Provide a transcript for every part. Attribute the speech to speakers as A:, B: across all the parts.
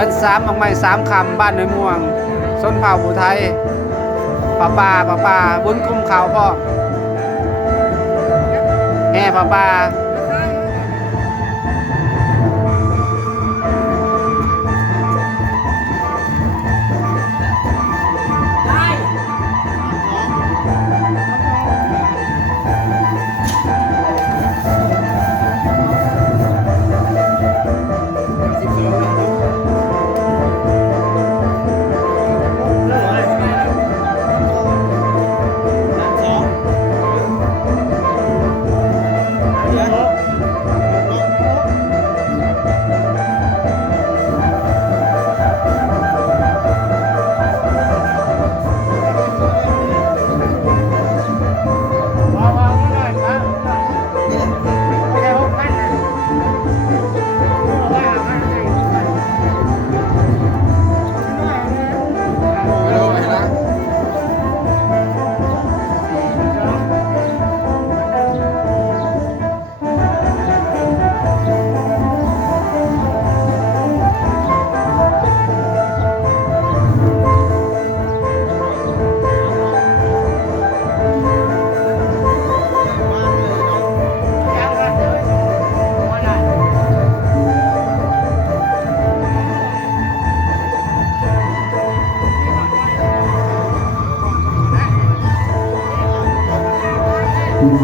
A: อนสามออกไม้สามคำบ้านหนอยม่วงส้นเผ่าผู้ไทยป้าป่าป้าป่าบุญคุ้มเขาวพ่อแห่ป้าป่า
B: Thank mm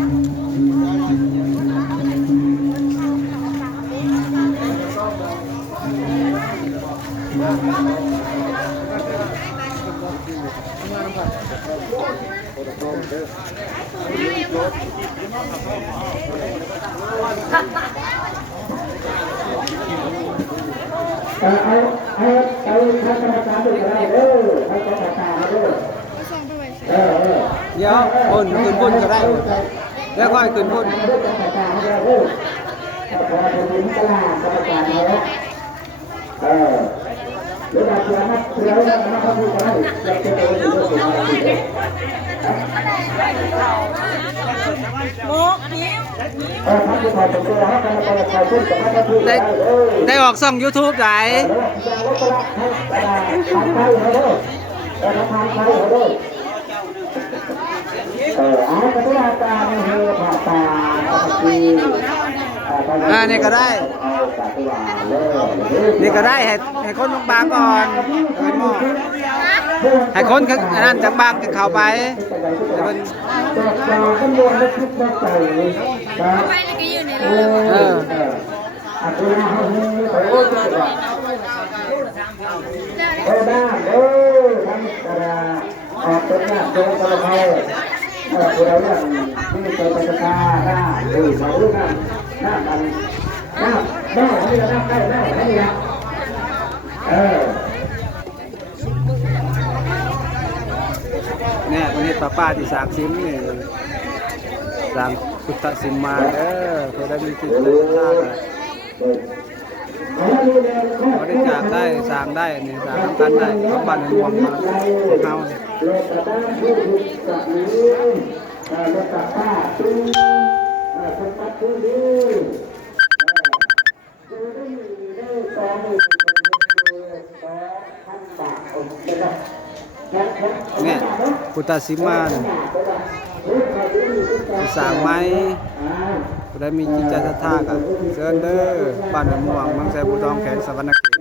B: -hmm. you. เอาเอาเอาทางกรรมการด้วยก็ได้เด้อให้กรรมการเด้อเออเออ
A: เดี๋ยวคนขึ้นพุ่นก็ได้เดี๋ยวค่อยขึ้นพุ่น
B: ด้วยกรรมการเด้อเด้อ ไปดูเรื่องอะไรเออพักที่ถอดตัวให้กรรมการคอยพูดกับนักพูด
A: ได้
B: ได้เด้อ
A: ได้ออกซ่อง YouTube ได้
B: เอออย่าลดละให้ตลาดทางไทยเด้อเออทางไทยเด้อ เออเอากระตุ้นอาการเฮผ่าตาตะกี้
A: อ่านี่ก็ได้
B: นี่
A: ก็ได้ให้ให้คนบางก่อนแล้วก็หม้อให้คนข้างอันนั้นจากบางจะเข้าไปแล้วมัน
B: แตกต่างกันบนและคิดว่าใจน
C: ไปแล้วก็อยู่ใน
B: เอ
C: รถ
B: อเอออากุลาเฮโอ้ยว่าเออได้เออทำกระดาออกเป็นหน้าโจกระเพราเออเราเรื่องที่ตัวประชาได้เออเราเรื่อง หน้ากันหน้าหน้าให้เราหน้าใกล้หน้าให้เราเออ
A: เนี่ยมันเฮ็ดป้าป้าที่สางซิมนี่สางพุทธสิมาเด้อเพื่อได้มีจิตใจสร้างอะบริจาคได้สร้างได้นี่สร้างกันได้เขาบ้านในเมืองมาเฮา
B: เนี่
A: ยพุทธสิมานสร้างไม้ได้มีจิตใจัทธากันเซิร์นเดอร์บ้านม่วงบางแสนบุตรองแขนสวรรค์